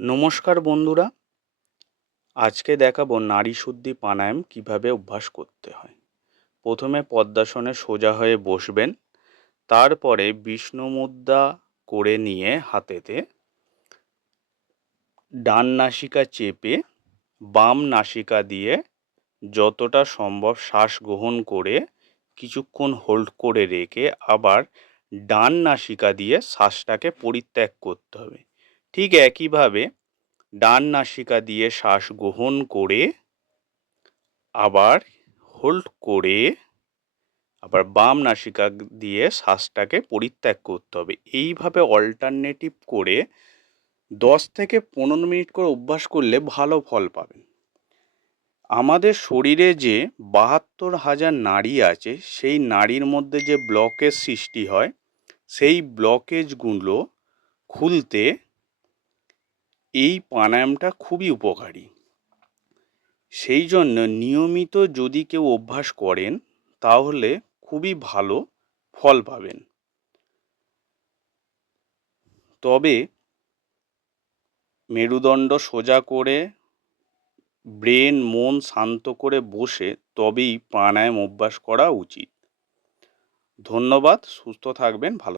নমস্কার বন্ধুরা, আজকে দেখাবো নাড়ি শুদ্ধি প্রাণায়াম কিভাবে অভ্যাস করতে হয়। প্রথমে পদ্মাসনে সোজা হয়ে বসবেন, তারপরে বিষ্ণু মুদ্রা করে নিয়ে হাতেতে ডান নাসিকা চেপে বাম নাসিকা দিয়ে যতটা সম্ভব শ্বাস গ্রহণ করে কিছুক্ষণ হোল্ড করে রেখে আবার ডান নাসিকা দিয়ে শ্বাসটাকে পরিত্যাগ করতে হবে। ঠিক একইভাবে ডান নাসিকা দিয়ে শ্বাস গ্রহণ করে আবার হোল্ড করে আবার বাম নাসিকা দিয়ে শ্বাসটাকে পরিত্যাগ করতে হবে। এইভাবে অল্টারনেটিভ করে 10 থেকে 15 মিনিট করে অভ্যাস করলে ভালো ফল পাবেন। আমাদের শরীরে যে 72,000 নাড়ি আছে, সেই নাড়ির মধ্যে যে ব্লকেজ সৃষ্টি হয়, সেই ব্লকেজগুলো খুলতে এই প্রাণায়ামটা খুবই উপকারী। সেই জন্য নিয়মিত যদি কেউ অভ্যাস করেন তাহলে খুবই ভালো ফল পাবেন। তবে মেরুদণ্ড সোজা করে ব্রেন মন শান্ত করে বসে তবেই প্রাণায়াম অভ্যাস করা উচিত। ধন্যবাদ, সুস্থ থাকবেন, ভালো